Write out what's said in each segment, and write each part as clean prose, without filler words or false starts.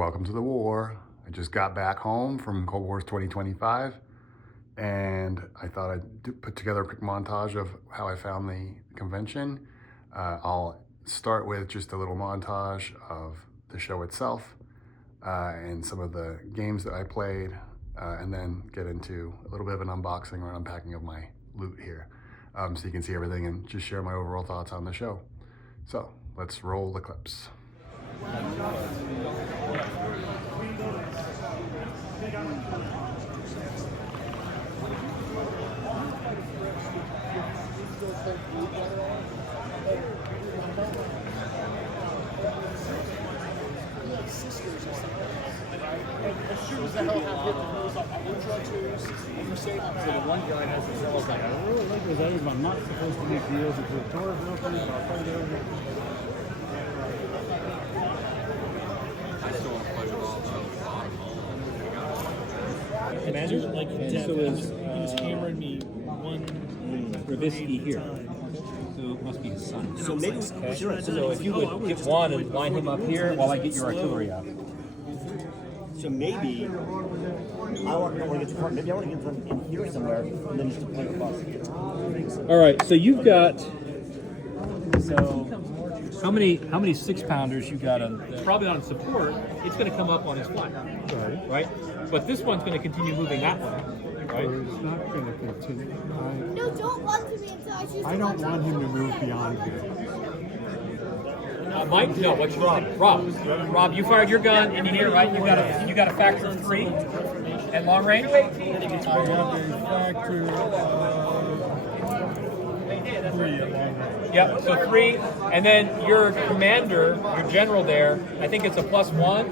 Welcome to the war. I just got back home from Cold Wars 2025, and I thought I'd put together a quick montage of how I found the convention. I'll start with just a little montage of the show itself and some of the games that I played, and then get into a little bit of an unboxing or an unpacking of my loot here, so you can see everything and just share my overall thoughts on the show. So let's roll the clips. So the one guy has his cells like, I really like those others, but I'm not supposed to make deals until the doors open, but I'll probably get over here. Commander? Like, so he was hammering me one For this E here. So it must be his son. So maybe, okay. So if you would get one and line him up here while I get your artillery out. So maybe I want to get the front. Maybe I want to get them in here somewhere, and then just play across. All right. So you've got. So how many 6-pounders you got on? Probably on support. It's going to come up on his flank, right? But this one's going to continue moving that way, right? It's not going to continue. No, don't run to me until I choose. I don't want him to move beyond here. Mike, no. What's Rob? Rob, you fired your gun in here, right? You got a factor of 3 at long range. I have a factor of 3 at long range. Yep. So 3, and then your commander, your general there. I think it's a +1.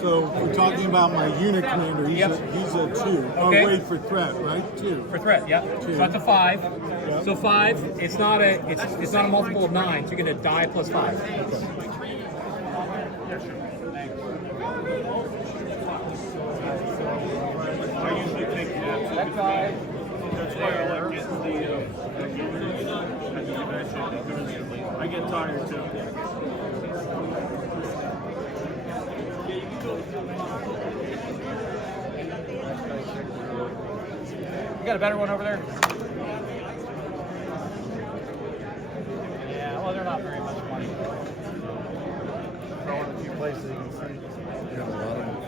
So we're talking about my unit commander. He's a 2. Oh, Okay. wait, for threat, right? 2. For threat, yeah. So that's a 5. Yep. So 5. It's not a multiple of 9. So you're going to die +5. I usually take that guy. That's why I like getting the I get tired too. You got a better one over there? Yeah, well, they're not very much money. Throw in a few places you can see.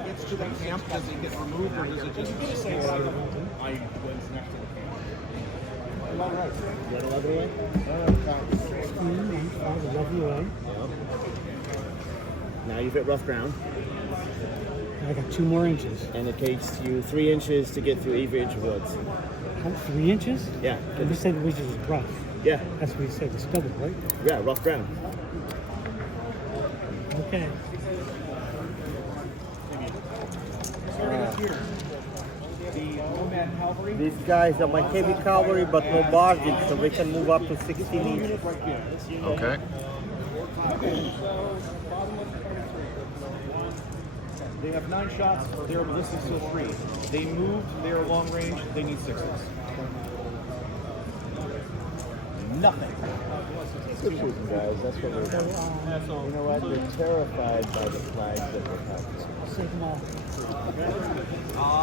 Gets to the camp, does it get removed or does it just say I was next to the camp? All right. You got a lovely way? Now you've hit rough ground. I got 2 more inches. And it takes you 3 inches to get through every inch of woods. 3 inches? Yeah. And you said which is rough. Yeah. That's what you said, it's double, right? Yeah, rough ground. Okay. These guys are my heavy cavalry, but no barging, so they can move up to 16 inches. Okay. They have 9 shots, their ballistics still 3. They moved, they're long range, they need 6s. Nothing. Good shooting, guys. That's what we're doing. You know what? They're terrified by the flags that we're having. Take them all.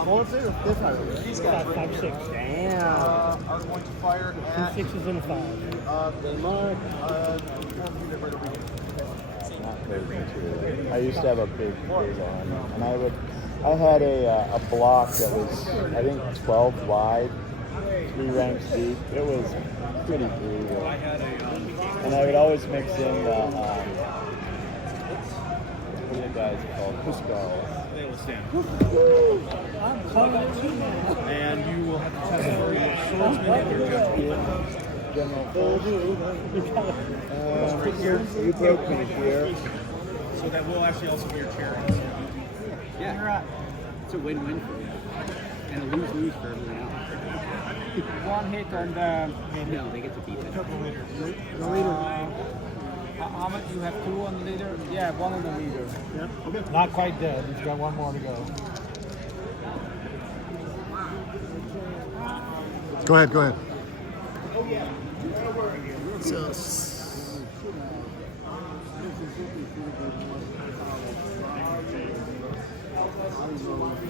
Well, let's see this one. He's got 5, 6. Damn. Are going to fire 2 6s and a 5. the mark. I used to have a big army, and I had a block that was, I think, 12 wide, 3 ranks deep. It was pretty brutal, and I would always mix in the what are the guys called? Cusco. They will stand. And you will have to test for your swordsman and your general. Right here. You broke me here. So that will actually also be your chair. Yeah. It's a win-win for you. And a lose-lose for everyone else. One hit on the... No, they get to beat it. How much? You have 2 on the leader? Yeah, 1 on the leader. Yep. Okay. Not quite dead. He's got 1 more to go. Go ahead.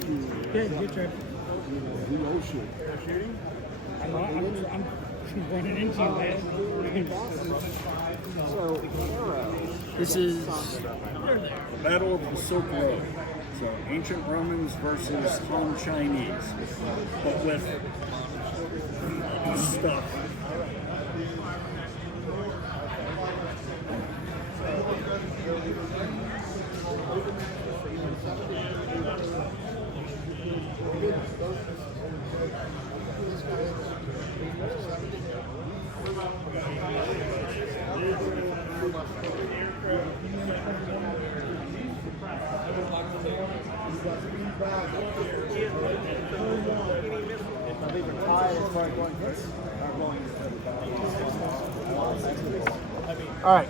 Good, good trip. He knows shit. I'm running into you, man. This is Battle of the Silk Road. So ancient Romans versus Han Chinese, but with stuff. all right.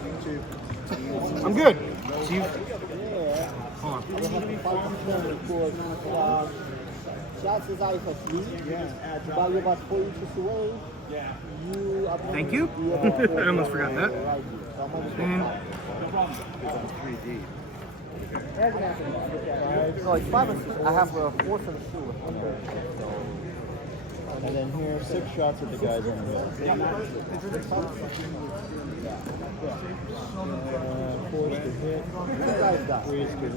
I'm good. Thank you. I almost forgot that. And I have a fourth of the shoe. And then here, 6 shots at the guys on the hill. 4 is to hit. 3 is to hit.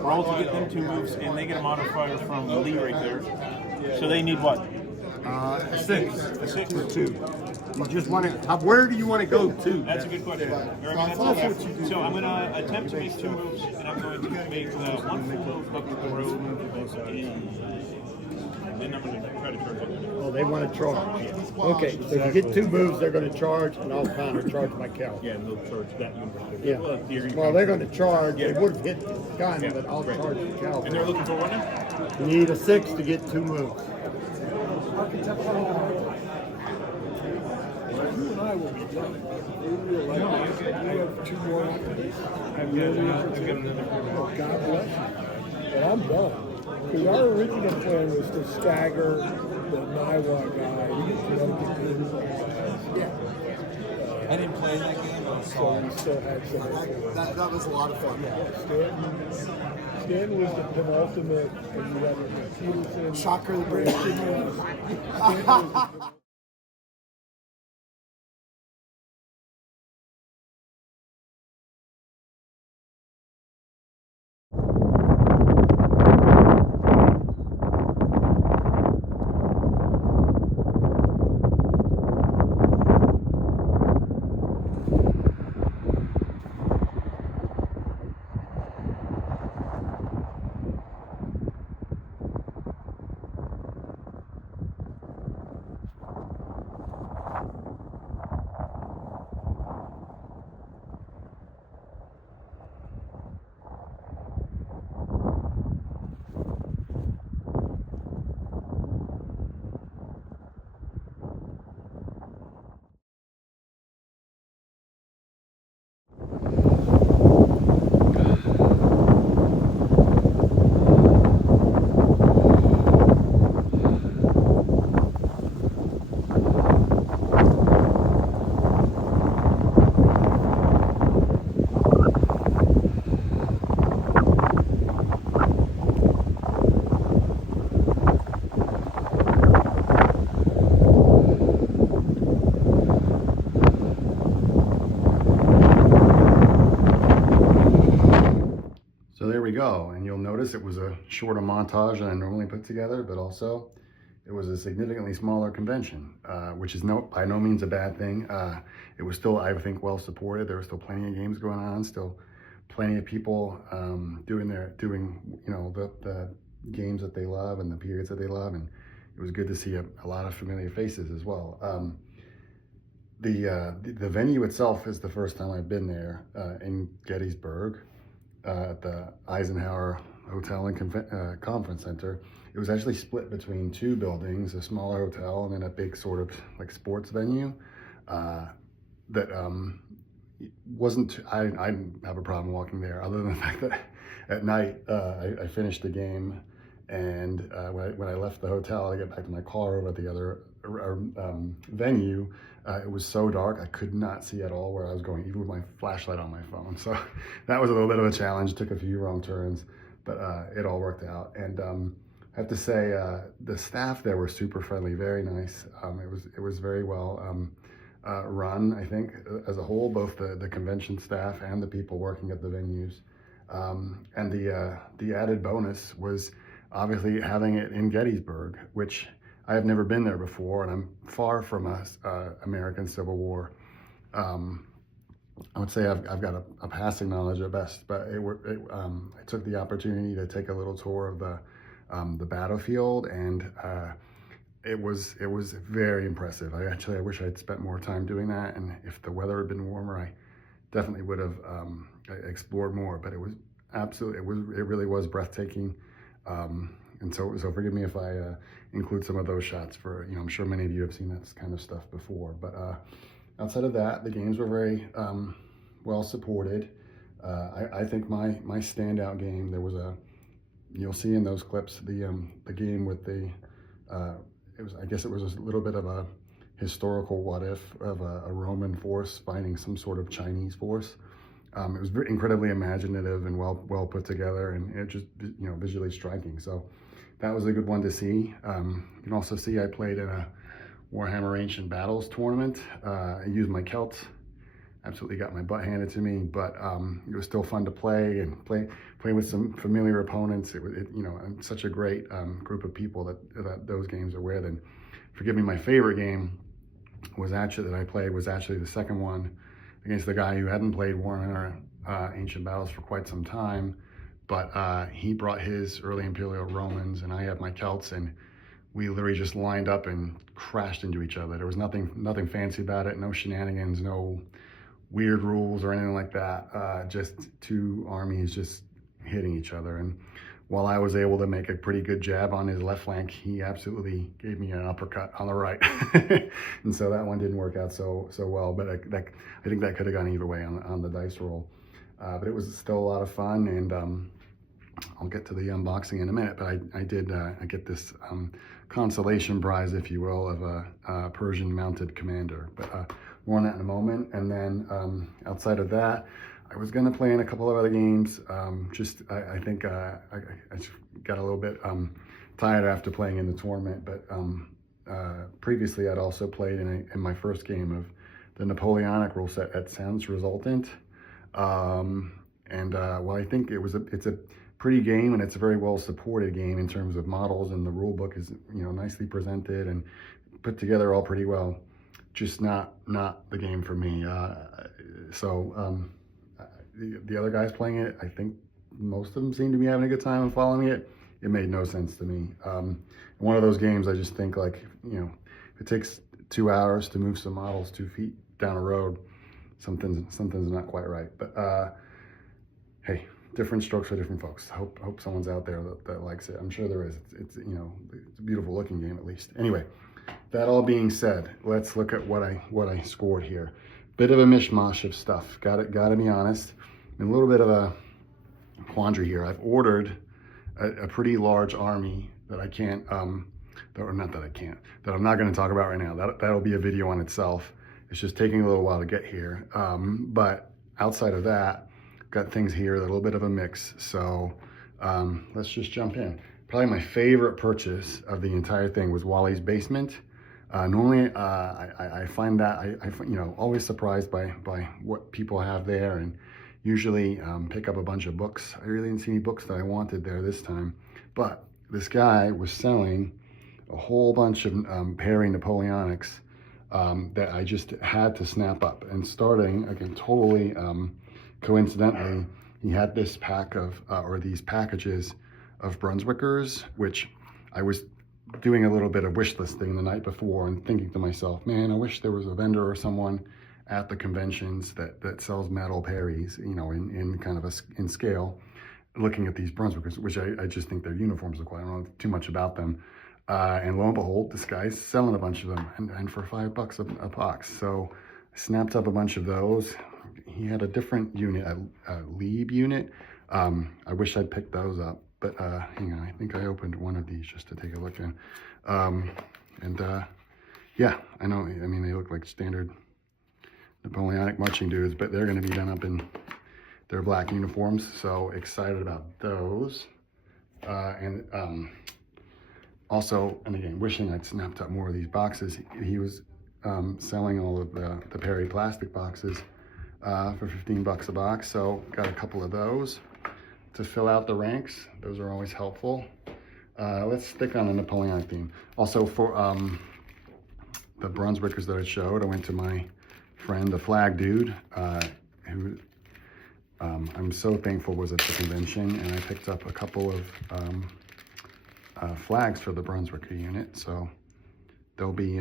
Roll to get them 2 moves, and they get a modifier from Lee right there. So they need what? 6. A 6 or 2. You just want to. Where do you want to go to? That's a good question. So I'm going to attempt to make 2 moves, and I'm going to make 1 full move up the road, and then I'm going to try to charge it. Oh, they want to charge. Okay, so if you get 2 moves, they're going to charge, and I'll counter charge my cal. Yeah, and they'll charge that unit. Yeah. Well, they're going to charge. They would have hit the gun, but I'll charge the cal. And they're looking for what now? You need a 6 to get 2 moves. You and I will be done. You have 2 more after this. I'm really God bless you. But I'm done. Because our original plan was to stagger the Niwa guy. I didn't play that game, but I So saw we it. still had some. That was a lot of fun. Stan was the penultimate, and you had Peterson. Shocker the British. So there we go, and you'll notice it was a shorter montage than I normally put together, but also it was a significantly smaller convention, which is by no means a bad thing. It was still, I think, well supported. There were still plenty of games going on, still plenty of people doing the games that they love and the periods that they love, and it was good to see a lot of familiar faces as well. The venue itself is the first time I've been there in Gettysburg at the Eisenhower Hotel and Conference Center. It was actually split between two buildings, a smaller hotel and then a big sort of like sports venue that wasn't, I didn't have a problem walking there, other than the fact that at night I finished the game, and when I left the hotel to get back to my car over at the other venue, it was so dark I could not see at all where I was going, even with my flashlight on my phone. So that was a little bit of a challenge. Took a few wrong turns, but it all worked out. And I have to say, the staff there were super friendly, very nice. It was very well run, I think, as a whole, both the convention staff and the people working at the venues. And the added bonus was obviously having it in Gettysburg, which I have never been there before, and I'm far from a American Civil War. I would say I've got a passing knowledge at best, but I took the opportunity to take a little tour of the battlefield, and it was very impressive. I wish I'd spent more time doing that, and if the weather had been warmer, I definitely would have explored more. But it was absolutely, it really was breathtaking. And so forgive me if I include some of those shots for, I'm sure many of you have seen that kind of stuff before. But outside of that, the games were very well supported. I think my standout game, there was you'll see in those clips, the game with I guess it was a little bit of a historical what if of a Roman force fighting some sort of Chinese force. It was incredibly imaginative and well put together, and it just, visually striking. So that was a good one to see. You can also see I played in a Warhammer Ancient Battles tournament. I used my Celts, absolutely got my butt handed to me, but it was still fun to play and play with some familiar opponents. I'm such a great group of people that those games are with. And forgive me, my favorite game was actually the second one, against the guy who hadn't played Warhammer Ancient Battles for quite some time, but he brought his early Imperial Romans, and I had my Celts, and we literally just lined up and crashed into each other. There was nothing fancy about it, no shenanigans, no weird rules or anything like that. Just two armies just hitting each other. And while I was able to make a pretty good jab on his left flank, he absolutely gave me an uppercut on the right. And so that one didn't work out so well, but I think that could have gone either way on the dice roll. But it was still a lot of fun, and I'll get to the unboxing in a minute, but I get this consolation prize, if you will, of a Persian mounted commander. But more on that in a moment. And then outside of that, I was going to play in a couple of other games. I think I just got a little bit tired after playing in the tournament, but previously I'd also played in my first game of the Napoleonic rule set at Sans Resultant. Well, I think it's a pretty game, and it's a very well supported game in terms of models, and the rule book is nicely presented and put together all pretty well. Just not the game for me. The other guys playing it, I think most of them seem to be having a good time and following it. It made no sense to me. One of those games, I just think, like, if it takes 2 hours to move some models 2 feet down a road, something's not quite right. But hey, different strokes for different folks. Hope someone's out there that likes it. I'm sure there is. It's a beautiful looking game, at least. Anyway, that all being said, let's look at what I scored here. Bit of a mishmash of stuff. Gotta be honest. A little bit of a quandary here. I've ordered a pretty large army that I can't, that I'm not going to talk about right now. That'll be a video on itself. It's just taking a little while to get here. But outside of that, got things here, a little bit of a mix. So let's just jump in. Probably my favorite purchase of the entire thing was Wally's Basement. Normally, I find that I always surprised by what people have there, and usually pick up a bunch of books. I really didn't see any books that I wanted there this time, but this guy was selling a whole bunch of Perry Napoleonics that I just had to snap up. And starting, again, totally coincidentally, he had this pack of, or these packages of Brunswickers, which I was doing a little bit of wish listing the night before and thinking to myself, man, I wish there was a vendor or someone at the conventions that sells metal Perrys, you know, in kind of in scale, looking at these Brunswickers, which I just think their uniforms look cool. I don't know too much about them. And lo and behold, this guy's selling a bunch of them and for $5 a box. So I snapped up a bunch of those. He had a different unit, a Lieb unit. I wish I'd picked those up, but hang on, I think I opened one of these just to take a look in. Yeah, I know, I mean, they look like standard Napoleonic marching dudes, but they're gonna be done up in their black uniforms, so excited about those. Also, and again, wishing I'd snapped up more of these boxes. He was selling all of the Perry plastic boxes for $15 a box, so got a couple of those to fill out the ranks. Those are always helpful. Let's stick on the Napoleonic theme. Also for the Brunswickers that I showed, I went to my friend, the flag dude, who I'm so thankful was at the convention, and I picked up a couple of flags for the Brunswicker unit, so they'll be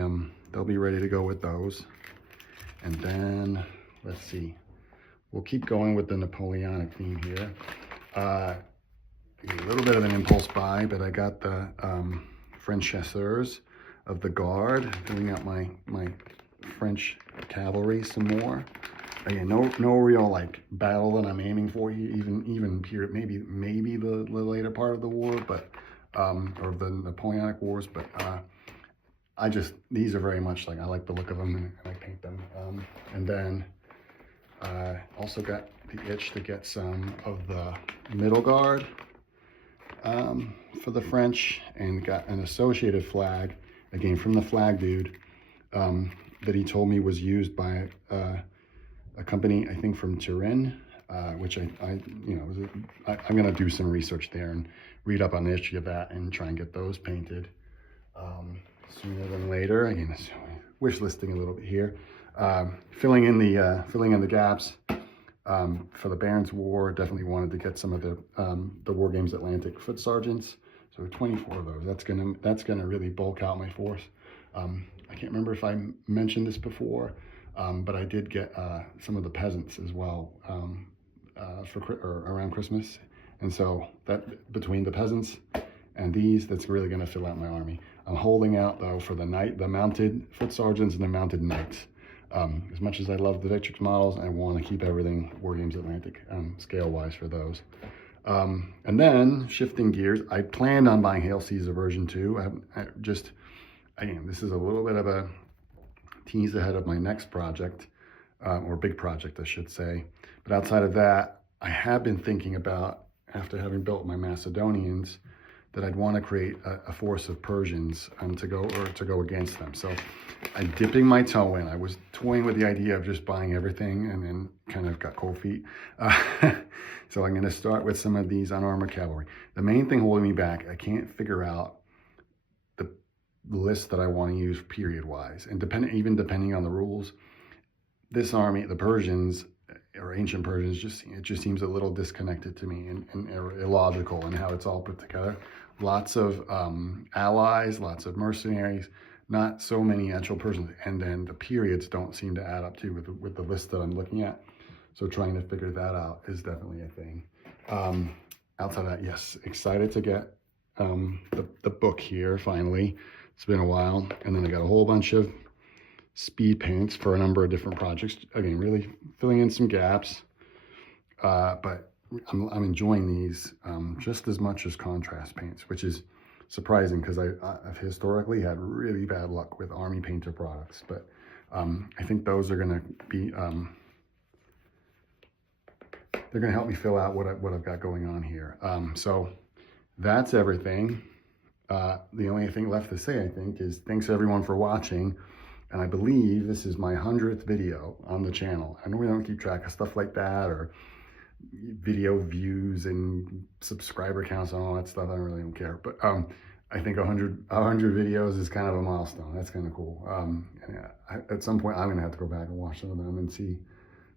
ready to go with those. And then let's see, we'll keep going with the Napoleonic theme here. A little bit of an impulse buy, but I got the French chasseurs of the Guard, filling out my French cavalry some more. Again, no real like battle that I'm aiming for, even period, maybe the later part of the war, but or the Napoleonic Wars, but these are very much like, I like the look of them and I paint them. And then also got the itch to get some of the Middle Guard for the French, and got an associated flag, again from the flag dude, that he told me was used by a company, I think from Turin, which I'm gonna do some research there and read up on the history of that and try and get those painted sooner than later. Again, wish listing a little bit here, filling in the gaps for the Barons War. Definitely wanted to get some of the War Games Atlantic foot sergeants. So 24 of those. That's gonna really bulk out my force. I can't remember if I mentioned this before, but I did get some of the peasants as well around Christmas. And so that between the peasants and these, that's really going to fill out my army. I'm holding out though for the mounted foot sergeants and the mounted knights. As much as I love the Victrix models, I want to keep everything War Games Atlantic scale wise for those. And then shifting gears, I planned on buying Hail Caesar version 2. Again, this is a little bit of a tease ahead of my next project, or big project, I should say. But outside of that, I have been thinking about, after having built my Macedonians, that I'd want to create a force of Persians to go against them. So I'm dipping my toe in. I was toying with the idea of just buying everything, and then kind of got cold feet. So I'm going to start with some of these unarmored cavalry. The main thing holding me back, I can't figure out the list that I want to use period-wise, and depending on the rules, this army, the Persians or ancient Persians, it just seems a little disconnected to me and illogical in how it's all put together. Lots of allies, lots of mercenaries, not so many actual Persians, and then the periods don't seem to add up to with the list that I'm looking at. So trying to figure that out is definitely a thing. Outside of that, yes, excited to get the book here finally. It's been a while, and then I got a whole bunch of speed paints for a number of different projects. Again, really filling in some gaps, but I'm enjoying these just as much as contrast paints, which is surprising because I've historically had really bad luck with Army Painter products, but I think those are going to be they're going to help me fill out what I've got going on here. So that's everything. The only thing left to say, I think, is thanks everyone for watching. And I believe this is my 100th video on the channel. I know we don't keep track of stuff like that, or video views and subscriber counts and all that stuff. I really don't care. But I think 100 videos is kind of a milestone. That's kind of cool. At some point, I'm going to have to go back and watch some of them and see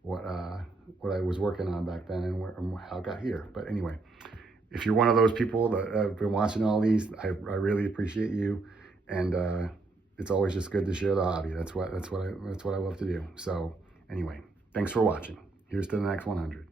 what I was working on back then and how it got here. But anyway, if you're one of those people that have been watching all these, I really appreciate you. And it's always just good to share the hobby. That's what I love to do. So anyway, thanks for watching. Here's to the next 100.